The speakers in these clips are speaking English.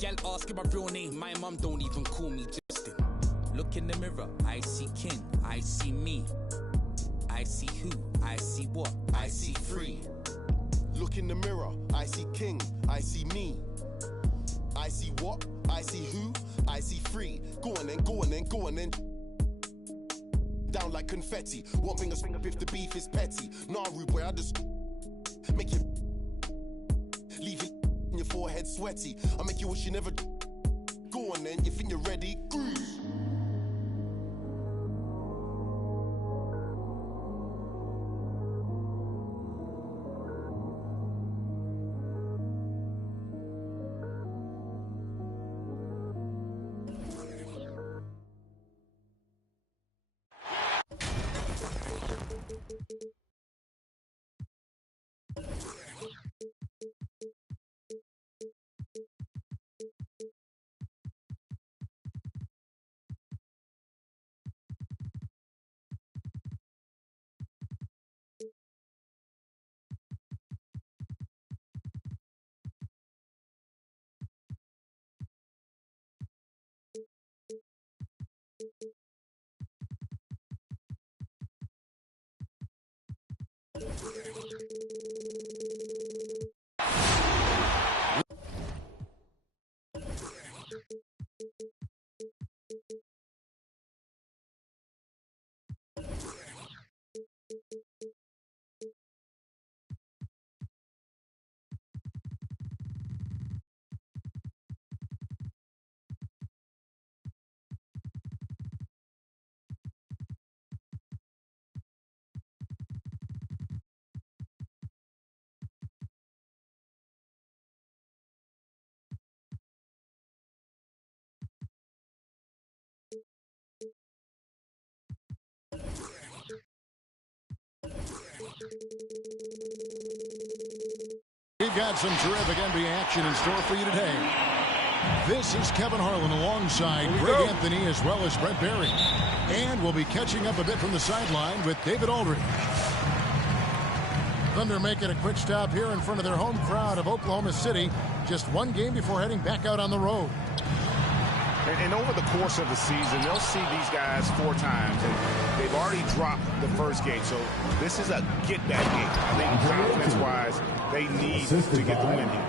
Gal asking my real name, my mum don't even call me Justin. Look in the mirror, I see king, I see me. I see who, I see what, I see free. Look in the mirror, I see king, I see me. I see what, I see who, I see free. Go on then, go on then, go on then. Down like confetti. One finger swing up if the beef is petty. Nah, rude boy, I just make you leave it in your forehead sweaty. I make you wish you never. Go on then, you think you're ready? Groove. We've got some terrific NBA action in store for you today. This is Kevin Harlan alongside Greg Anthony as well as Brett Barry. And we'll be catching up a bit from the sideline with David Aldridge. Thunder making a quick stop here in front of their home crowd of Oklahoma City. Just one game before heading back out on the road. And over the course of the season, they'll see these guys 4 times. And they've already dropped the first game. So this is a get-back game. I think confidence-wise, they need to get the win here.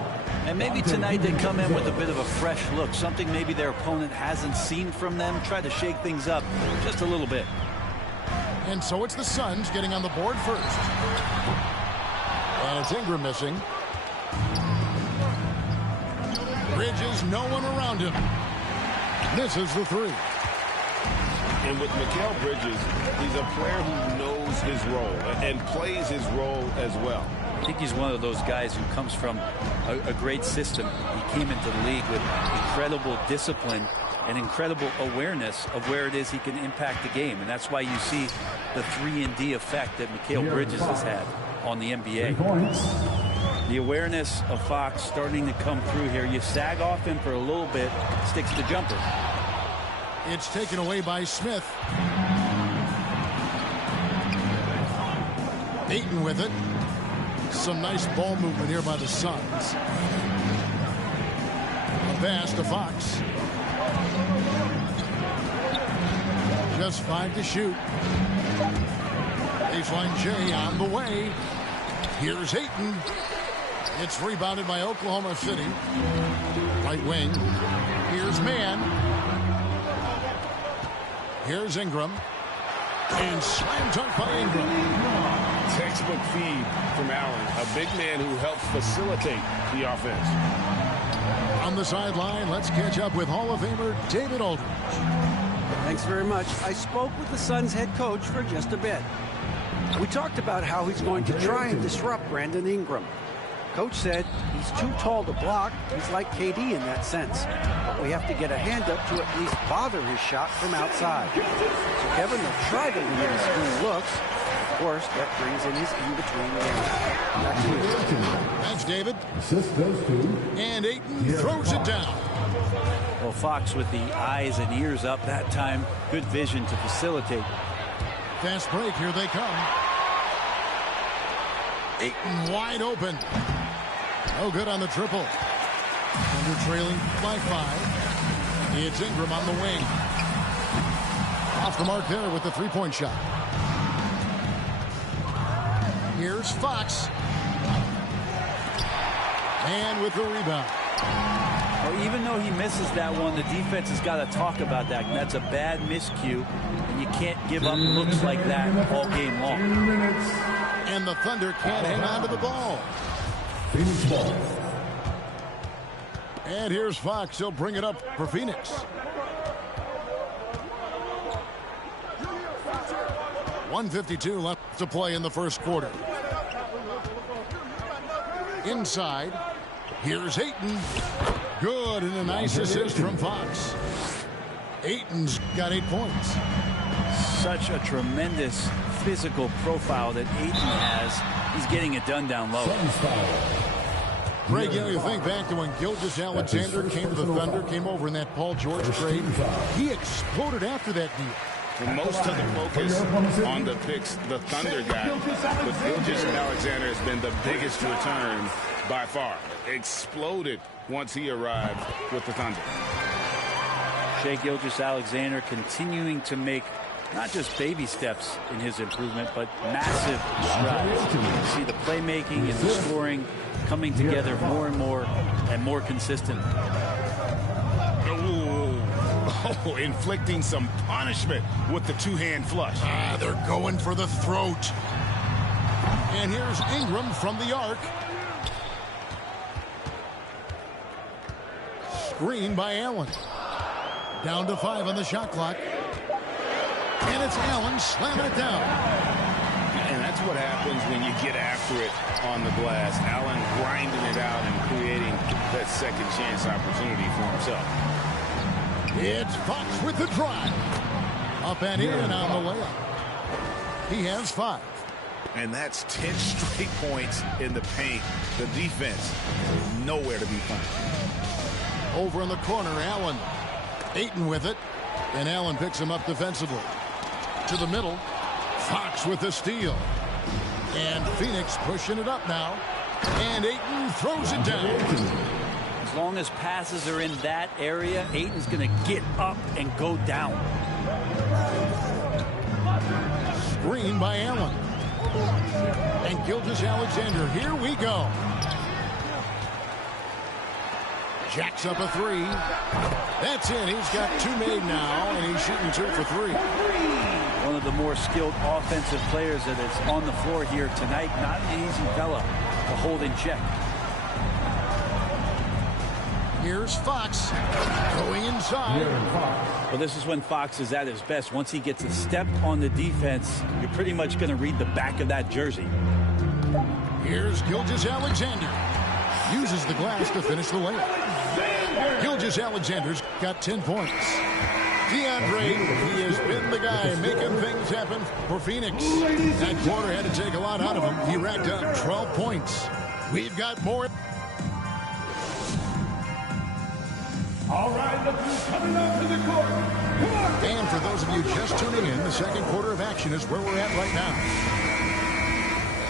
And maybe tonight they come in with a bit of a fresh look. Something maybe their opponent hasn't seen from them. Try to shake things up just a little bit. And so it's the Suns getting on the board first. And it's Ingram missing. Bridges, no one around him. Misses the 3. And with Mikal Bridges, he's a player who knows his role and plays his role as well. I think he's one of those guys who comes from a great system. He came into the league with incredible discipline and incredible awareness of where it is he can impact the game. And that's why you see the 3-and-D effect that Mikal Bridges has had on the NBA. The awareness of Fox starting to come through here. You sag off him for a little bit, sticks the jumper. It's taken away by Smith. Ayton with it. Some nice ball movement here by the Suns. A pass to Fox. Just 5 to shoot. Baseline J on the way. Here's Ayton. It's rebounded by Oklahoma City. Right wing. Here's Mann. Here's Ingram. And slam dunk by Ingram. Textbook feed from Allen. A big man who helps facilitate the offense. On the sideline, let's catch up with Hall of Famer David Aldridge. Thanks very much. I spoke with the Suns head coach for just a bit. We talked about how he's going to try and disrupt Brandon Ingram. Coach said he's too tall to block. He's like KD in that sense. But we have to get a hand up to at least bother his shot from outside. So Kevin will try to limit his screen looks. Of course, that brings in his in-between game. That's David. And Ayton throws it down. Well, Fox with the eyes and ears up that time. Good vision to facilitate. Fast break, here they come. Ayton wide open. No good on the triple. Thunder trailing by 5. It's Ingram on the wing. Off the mark there with the three-point shot. Here's Fox. And with the rebound. Well, even though he misses that one, the defense has got to talk about that. And that's a bad miscue, and you can't give up looks like that all game long. And the Thunder can't hang on to the ball. Phoenix ball. And here's Fox. He'll bring it up for Phoenix. .152 left to play in the first quarter. Inside. Here's Ayton. Good, and a nice assist from Fox. Ayton's got 8 points. Such a tremendous physical profile that Ayton has. He's getting it done down low. Greg, you think back to when Gilgeous-Alexander came to the Thunder, came over in that Paul George trade. He exploded after that deal. Well, most of the focus on the picks the Thunder got, but Gilgeous-Alexander has been the biggest return by far. Exploded once he arrived with the Thunder. Shai Gilgeous-Alexander continuing to make not just baby steps in his improvement, but massive strides. You see the playmaking and the scoring coming together more and more consistent. Oh, inflicting some punishment with the two-hand flush. They're going for the throat. And here's Ingram from the arc. Screen by Allen. Down to 5 on the shot clock. And it's Allen slamming it down. And that's what happens when you get after it on the glass. Allen grinding it out and creating that second chance opportunity for himself. It's Fox with the drive. Up and in on the layup. He has 5. And that's 10 straight points in the paint. The defense nowhere to be found. Over in the corner, Allen. Ayton with it. And Allen picks him up defensively. To the middle. Fox with the steal. And Phoenix pushing it up now. And Ayton throws it down. As long as passes are in that area, Ayton's going to get up and go down. Screen by Allen. And Gilgeous-Alexander. Here we go. Jacks up a 3. That's in. He's got 2 made now, and he's shooting 2 for 3. One of the more skilled offensive players that is on the floor here tonight. Not an easy fella to hold in check. Here's Fox going inside. Well, this is when Fox is at his best. Once he gets a step on the defense, you're pretty much going to read the back of that jersey. Here's Gilgeous-Alexander. Uses the glass to finish the layup. Gilgeous-Alexander's got 10 points. DeAndre, he has been the guy making things happen for Phoenix. That quarter had to take a lot out of him. He racked up 12 points. We've got more. All right, look who's coming up to the court. Come on. And for those of you just tuning in, the second quarter of action is where we're at right now.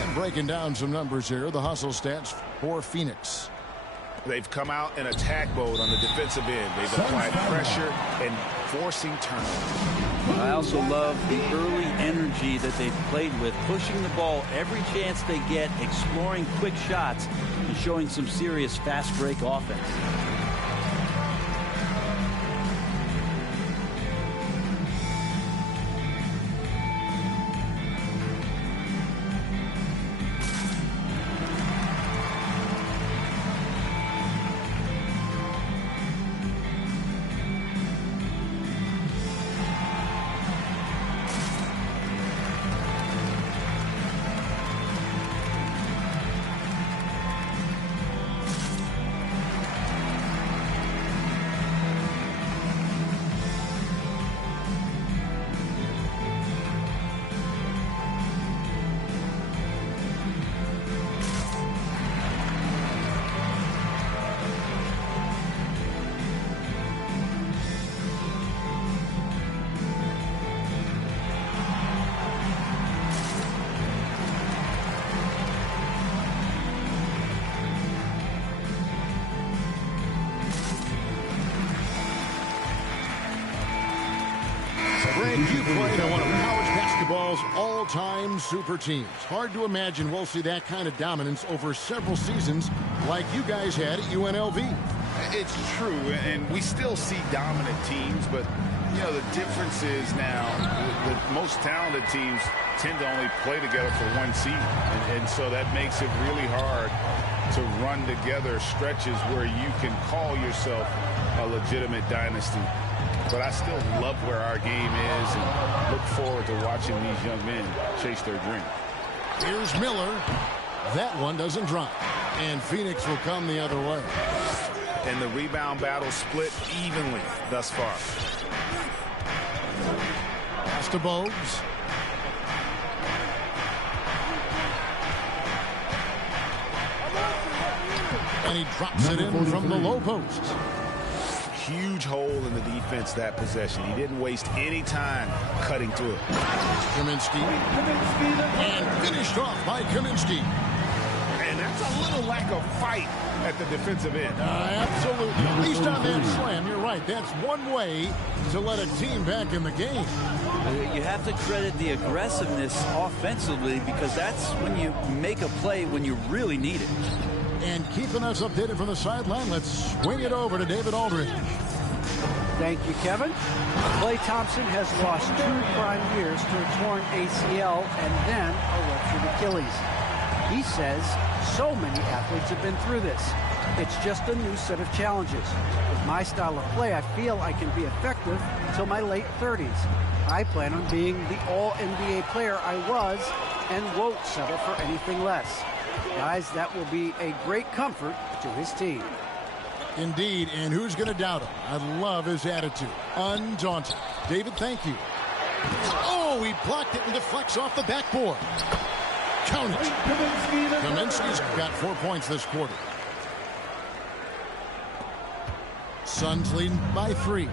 And breaking down some numbers here, the hustle stats for Phoenix. They've come out in attack mode on the defensive end. They've applied pressure and forcing turnovers. I also love the early energy that they've played with, pushing the ball every chance they get, exploring quick shots, and showing some serious fast break offense. Frank, you played on one of college basketball's all-time super teams. Hard to imagine we'll see that kind of dominance over several seasons like you guys had at UNLV. It's true, and we still see dominant teams, but you know, the difference is now the most talented teams tend to only play together for one season, and so that makes it really hard to run together stretches where you can call yourself a legitimate dynasty. But I still love where our game is and look forward to watching these young men chase their dream. Here's Miller. That one doesn't drop, and Phoenix will come the other way. And the rebound battle split evenly thus far. Pass to Bogues. And he drops it in from the low post. Huge hole in the defense that possession. He didn't waste any time cutting through it. Kaminsky. And finished off by Kaminsky. And that's a little lack of fight at the defensive end. Absolutely. At least on that slam, you're right. That's one way to let a team back in the game. You have to credit the aggressiveness offensively, because that's when you make a play when you really need it. And keeping us updated from the sideline, let's swing it over to David Aldridge. Thank you, Kevin. Klay Thompson has lost 2 prime years to a torn ACL and then a ruptured Achilles. He says so many athletes have been through this. It's just a new set of challenges. With my style of play, I feel I can be effective until my late 30s. I plan on being the all-NBA player I was and won't settle for anything less. Guys, that will be a great comfort to his team. Indeed, and who's going to doubt him? I love his attitude. Undaunted. David, thank you. Oh, he blocked it and deflects off the backboard. Count it. Kaminsky's got 4 points this quarter. Suns leading by 3.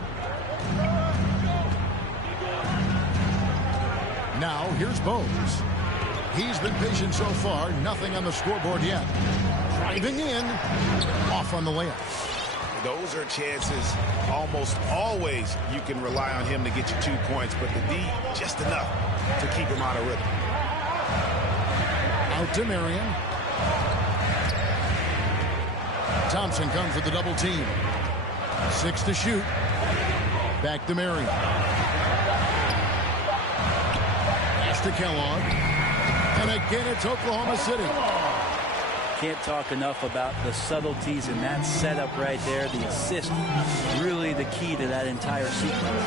Now, here's Bogues. He's been patient so far. Nothing on the scoreboard yet. Driving in. Off on the layup. Those are chances almost always you can rely on him to get you 2 points, but the D, just enough to keep him out of rhythm. Out to Marion. Thompson comes with the double team. 6 to shoot. Back to Marion. Pass to Kellogg. And again, it's Oklahoma City. Can't talk enough about the subtleties in that setup right there. The assist, really the key to that entire sequence.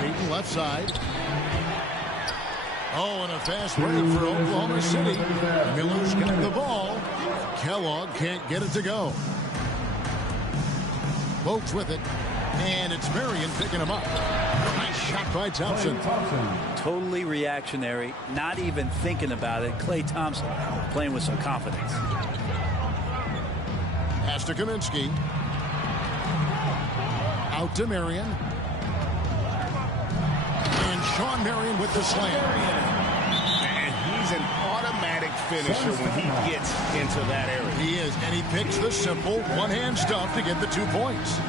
Peyton left side. Oh, and a fast break for Oklahoma City. Miller's got the ball. Kellogg can't get it to go. Bogues with it. And it's Marion picking him up. Nice shot by Thompson. Totally reactionary, not even thinking about it. Klay Thompson playing with some confidence. Pass to Kaminsky. Out to Marion. And Sean Marion with the slam. And he's an automatic finisher when he gets into that area. He is, and he picks the simple one-hand stuff to get the 2 points.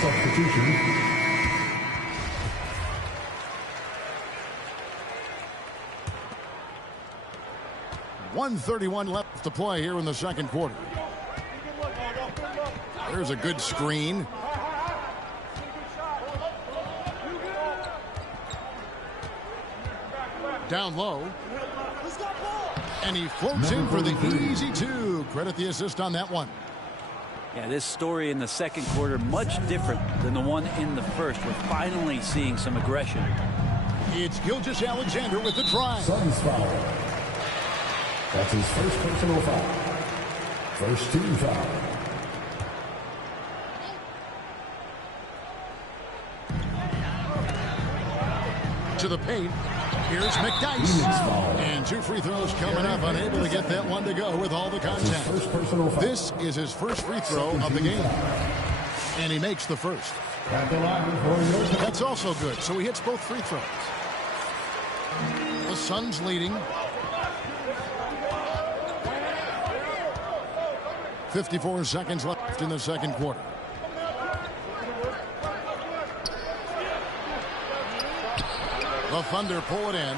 Substitution. 1:31 left to play here in the second quarter. There's a good screen. Down low. And he floats in for the easy 2. Credit the assist on that one. Yeah, this story in the second quarter, much different than the one in the first. We're finally seeing some aggression. It's Gilgeous-Alexander with the try. Suns foul. That's his first personal foul. First team foul. To the paint. Here's McDyess. And 2 free throws coming up. Unable to get that one to go with all the contact. This is his first free throw of the game. And he makes the first. That's also good. So he hits both free throws. The Suns leading. 54 seconds left in the second quarter. The Thunder pull it in.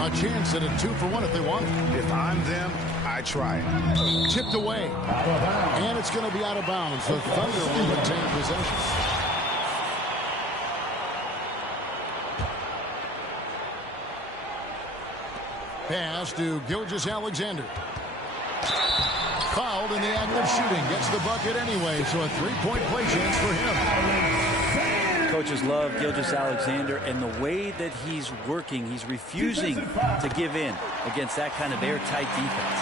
A chance at a 2-for-1 if they want. If I'm them, I try it. Tipped away. And it's going to be out of bounds. The Thunder will retain possession. Pass to Gilgeous-Alexander. Fouled in the act of shooting. Gets the bucket anyway, so a three-point play chance for him. Coaches love Gilgeous-Alexander, and the way that he's working, he's refusing to give in against that kind of airtight defense.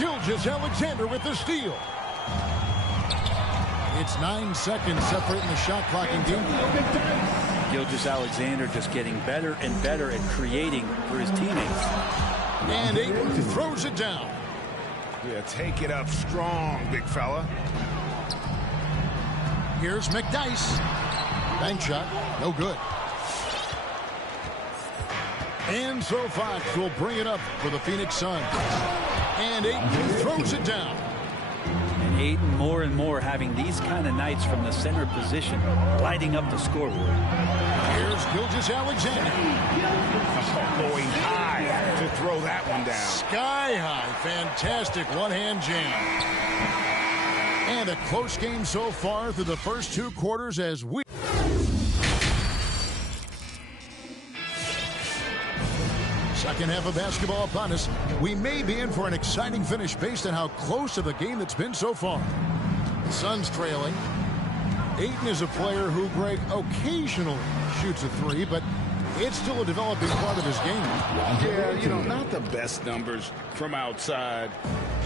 Gilgeous-Alexander with the steal. It's 9 seconds separating the shot clock in game. Gilgeous-Alexander just getting better and better at creating for his teammates. And Ayton throws it down. Yeah, take it up strong, big fella. Here's McDyess. Bank shot, no good. And so Fox will bring it up for the Phoenix Suns. And Ayton throws it down. And Ayton more and more having these kind of nights from the center position, lighting up the scoreboard. Here's Gilgeous-Alexander. Going high to throw that one down. Sky high. Fantastic one-hand jam. And a close game so far through the first two quarters as we... Second half of basketball upon us. We may be in for an exciting finish based on how close of a game that's been so far. The Suns trailing. Ayton is a player who, Greg, occasionally shoots a three, but it's still a developing part of his game. Yeah, you know, not the best numbers from outside.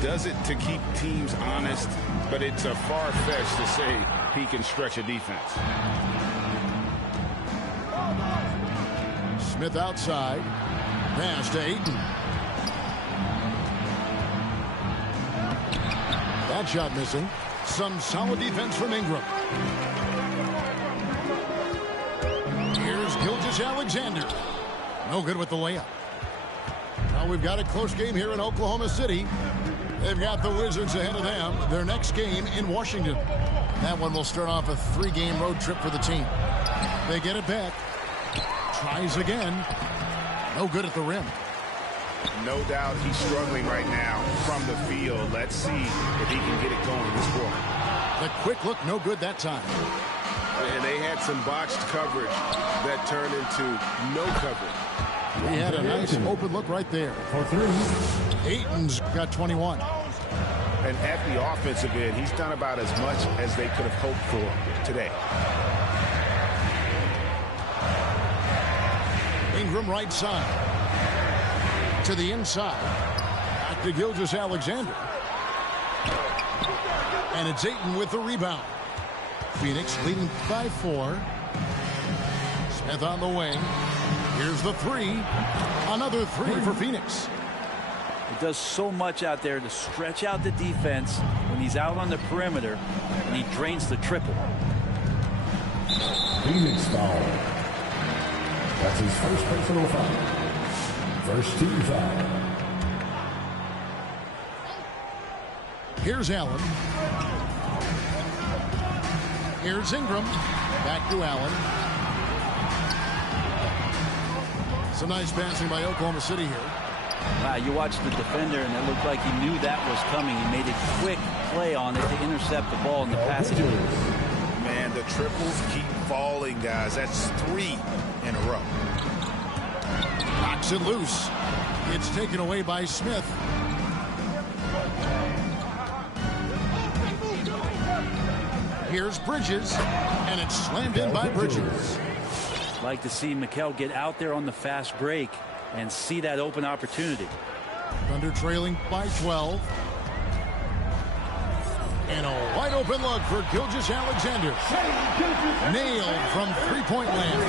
Does it to keep teams honest, but it's a far-fetched to say he can stretch a defense. Smith outside. Pass to Ayton. That shot missing. Some solid defense from Ingram. Here's Gilgeous-Alexander. No good with the layup. Now we've got a close game here in Oklahoma City. They've got the Wizards ahead of them. Their next game in Washington. That one will start off a 3-game road trip for the team. They get it back. Tries again. No good at the rim. No doubt he's struggling right now from the field. Let's see if he can get it going this quarter. The quick look, no good that time. And they had some botched coverage that turned into no coverage. He had a nice open look right there. For three. Ayton's got 21. And at the offensive end, he's done about as much as they could have hoped for today. Ingram right side. To the inside. Back to Gilgeous-Alexander. And it's Ayton with the rebound. Phoenix leading by 4. Smith on the wing. Here's the three. Another three for Phoenix. He does so much out there to stretch out the defense when he's out on the perimeter, and he drains the triple. Phoenix foul. That's his first personal foul. First team foul. Here's Allen. Here's Ingram. Back to Allen. Some nice passing by Oklahoma City here. Wow, you watched the defender, and it looked like he knew that was coming. He made a quick play on it to intercept the ball in the passing. Man, the triples keep falling, guys. That's 3 in a row. Knocks it loose. It's taken away by Smith. Here's Bridges, and it's slammed in by Bridges. Like to see Mikal get out there on the fast break and see that open opportunity. Thunder trailing by 12. And a wide open look for Gilgeous-Alexander. Nailed from three-point land.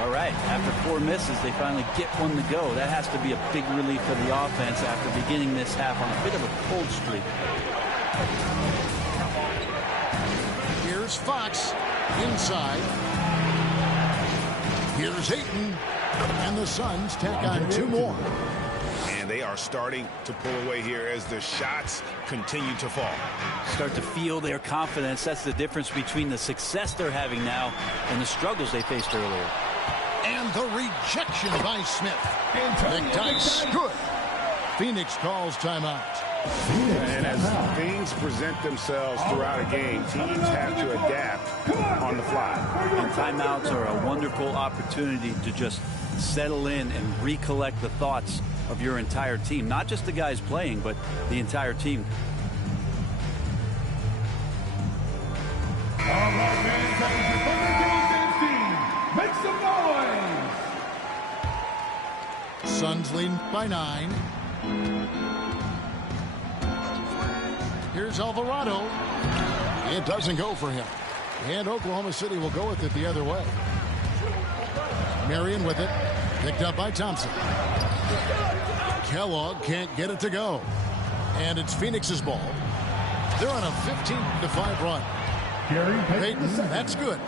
All right, after 4 misses, they finally get one to go. That has to be a big relief for the offense after beginning this half on a bit of a cold streak. Here's Fox inside. Here's Ayton. And the Suns tack on 2 more. And they are starting to pull away here as the shots continue to fall. Start to feel their confidence. That's the difference between the success they're having now and the struggles they faced earlier. And the rejection by Smith. Nick Tice, good. Phoenix calls timeout. And as things present themselves throughout a game, teams have to adapt on the fly. And timeouts are a wonderful opportunity to just settle in and recollect the thoughts of your entire team. Not just the guys playing, but the entire team. All right, man, that is your Thunder Dance team. Make some noise! Suns lead by 9. Here's Alvarado. It doesn't go for him. And Oklahoma City will go with it the other way. Marion with it. Picked up by Thompson. Kellogg can't get it to go. And it's Phoenix's ball. They're on a 15-5 run. Payton, that's good.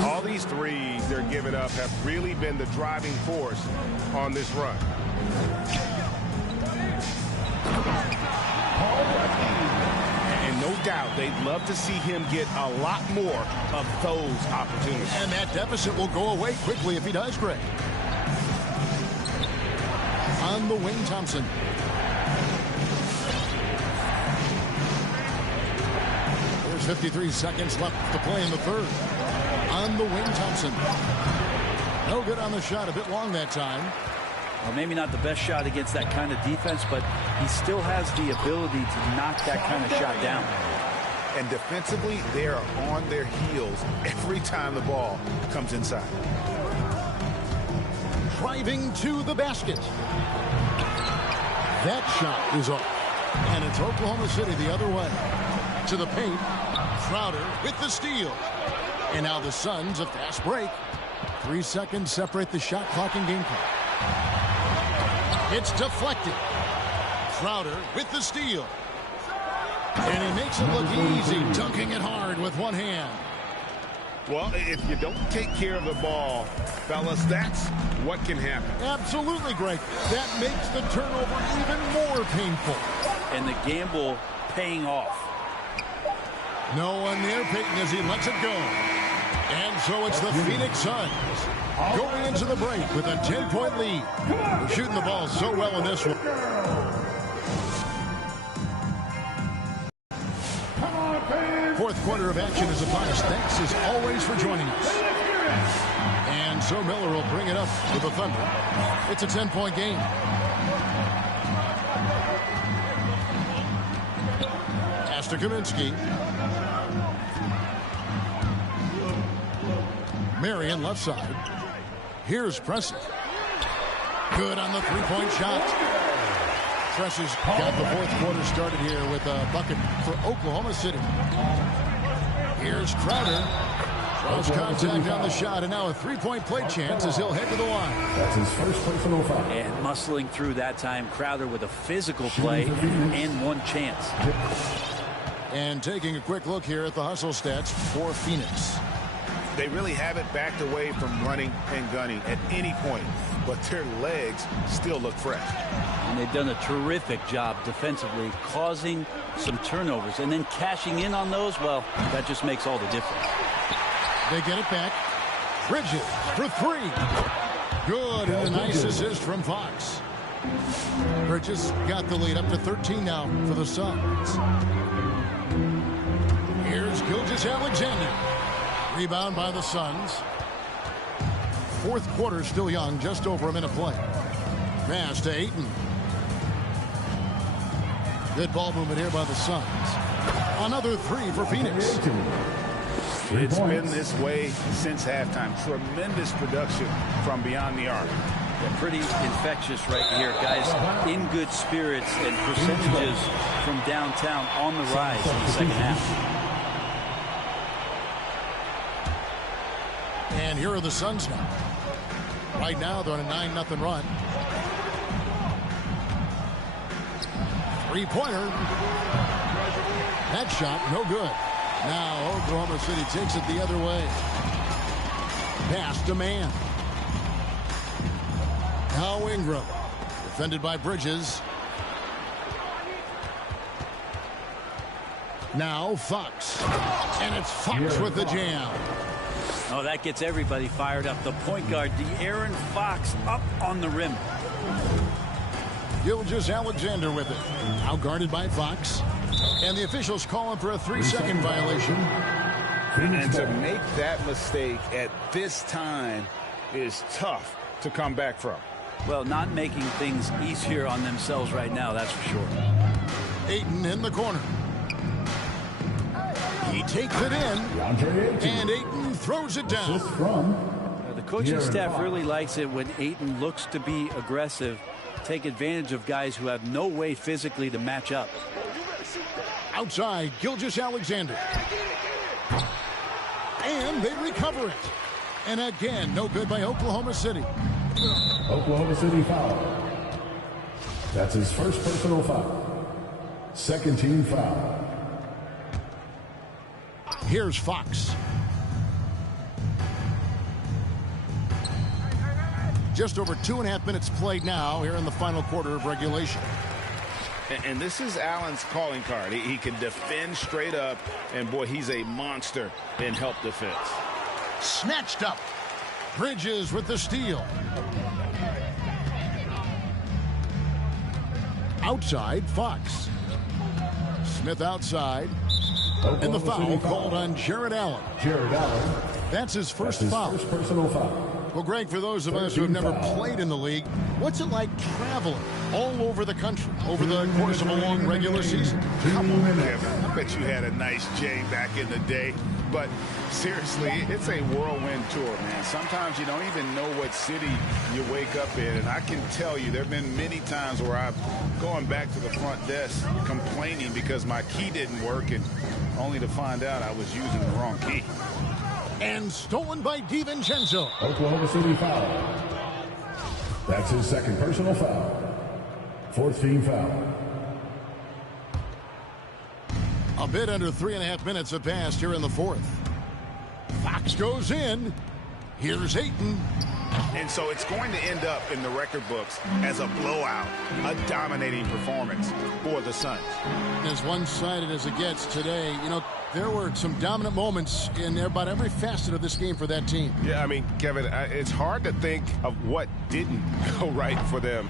All these threes they're giving up have really been the driving force on this run. And no doubt they'd love to see him get a lot more of those opportunities. And that deficit will go away quickly if he does great. On the wing, Thompson. There's 53 seconds left to play in the third. On the wing, Thompson. No good on the shot. A bit long that time. Well, maybe not the best shot against that kind of defense, but he still has the ability to knock that kind of shot down. And defensively, they are on their heels every time the ball comes inside. Driving to the basket. That shot is off. And it's Oklahoma City the other way. To the paint. Crowder with the steal. And now the Suns, a fast break. 3 seconds separate the shot clock and game clock. It's deflected. Crowder with the steal. And he makes it look easy, dunking it hard with one hand. Well, if you don't take care of the ball, fellas, that's what can happen. Absolutely, Greg. That makes the turnover even more painful. And the gamble paying off. No one near Payton as he lets it go. And so it's the Phoenix Suns going into the break with a 10-point lead. They're shooting the ball so well in this one. Fourth quarter of action is upon us. Thanks as always for joining us. And so Miller will bring it up with the Thunder. It's a 10-point game. Pass to Kaminsky. Marion left side. Here's Pressey. Good on the three-point shot. Pressey's got the fourth quarter started here with a bucket for Oklahoma City. Here's Crowder. Draws contact on the shot, and now a three-point play chance as he'll head to the line. That's his first personal foul. And muscling through that time, Crowder with a physical play and one chance. And taking a quick look here at the hustle stats for Phoenix. They really haven't backed away from running and gunning at any point, but their legs still look fresh. And they've done a terrific job defensively, causing some turnovers, and then cashing in on those. Well, that just makes all the difference. They get it back. Bridges for three. Good, and a nice assist from Fox. Bridges got the lead up to 13 now for the Suns. Here's Gilgeous-Alexander. Rebound by the Suns. Fourth quarter still young, just over a minute play. Pass to Ayton. Good ball movement here by the Suns. Another three for Phoenix. It's been this way since halftime. Tremendous production from beyond the arc. Yeah, pretty infectious right here, guys. In good spirits and percentages from downtown on the rise in the second half. And And here are the Suns now. Right now, they're on a 9-0 run. Three-pointer. That shot, no good. Now, Oklahoma City takes it the other way. Pass to man. Now Ingram. Defended by Bridges. Now Fox. And it's Fox with the jam. Oh, that gets everybody fired up. The point guard, De'Aaron Fox, up on the rim. Gilgeous-Alexander with it. Now guarded by Fox. And the officials call him for a 3-second violation. And to make that mistake at this time is tough to come back from. Well, not making things easier on themselves right now, that's for sure. Ayton in the corner. He takes it in. And Ayton throws it down. The coaching staff really likes it when Ayton looks to be aggressive, take advantage of guys who have no way physically to match up. Outside, Gilgeous-Alexander. And they recover it. And again, no good by Oklahoma City. Oklahoma City foul. That's his first personal foul. Second team foul. Here's Fox. Just over 2.5 minutes played now here in the final quarter of regulation. And this is Allen's calling card. He can defend straight up, and boy, he's a monster in help defense. Snatched up. Bridges with the steal. Outside, Fox. Smith outside. And the foul called on Jared Allen. That's his first foul. First personal foul. Well, Greg, for those of us who have never played in the league, what's it like traveling all over the country over the course of a long regular season? Come on, Kevin. I bet you had a nice J back in the day. But seriously, it's a whirlwind tour, man. Sometimes you don't even know what city you wake up in. And I can tell you there have been many times where I've gone back to the front desk complaining because my key didn't work, and only to find out I was using the wrong key. And stolen by DiVincenzo. Oklahoma City foul. That's his second personal foul. Fourth team foul. A bit under 3.5 minutes have passed here in the fourth. Fox goes in. Here's Ayton. And so it's going to end up in the record books as a blowout, a dominating performance for the Suns. As one-sided as it gets today, you know, there were some dominant moments in about every facet of this game for that team. Yeah, I mean, Kevin, it's hard to think of what didn't go right for them.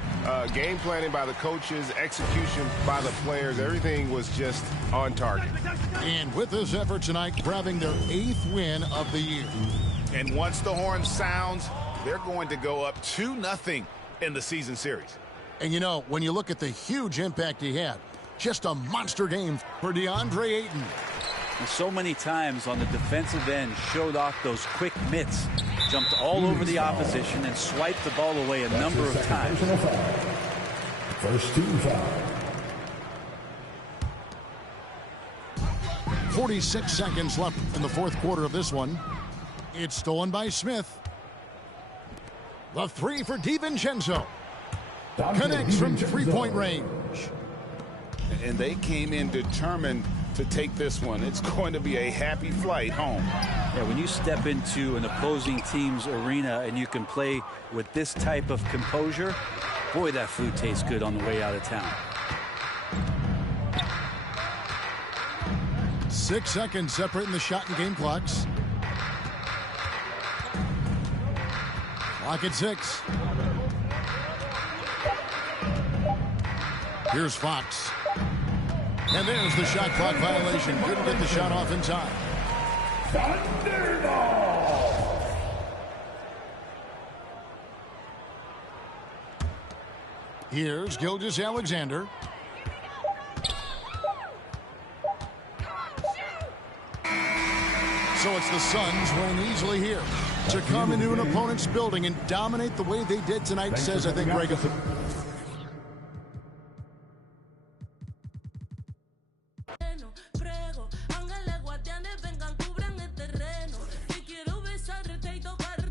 Game planning by the coaches, execution by the players, everything was just on target. And with this effort tonight, grabbing their 8th win of the year. And once the horn sounds, they're going to go up 2-0 in the season series. And, you know, when you look at the huge impact he had, just a monster game for DeAndre Ayton. And so many times on the defensive end, showed off those quick mitts, jumped all over the opposition and swiped the ball away a number of times. First team foul. 46 seconds left in the fourth quarter of this one. It's stolen by Smith. The three for DiVincenzo. Connects from three-point range. And they came in determined to take this one. It's going to be a happy flight home. Yeah, when you step into an opposing team's arena and you can play with this type of composure, boy, that food tastes good on the way out of town. 6 seconds separating the shot and game clocks. Clock at 6. Here's Fox. And there's the shot clock violation. Couldn't get the shot off in time. Here's Gilgeous-Alexander. So it's the Suns winning easily here. To come into an opponent's building and dominate the way they did tonight says, I think, Greg, Prego, hángale guardianes, vengan, cubran el terreno. Si quiero besar, te tocar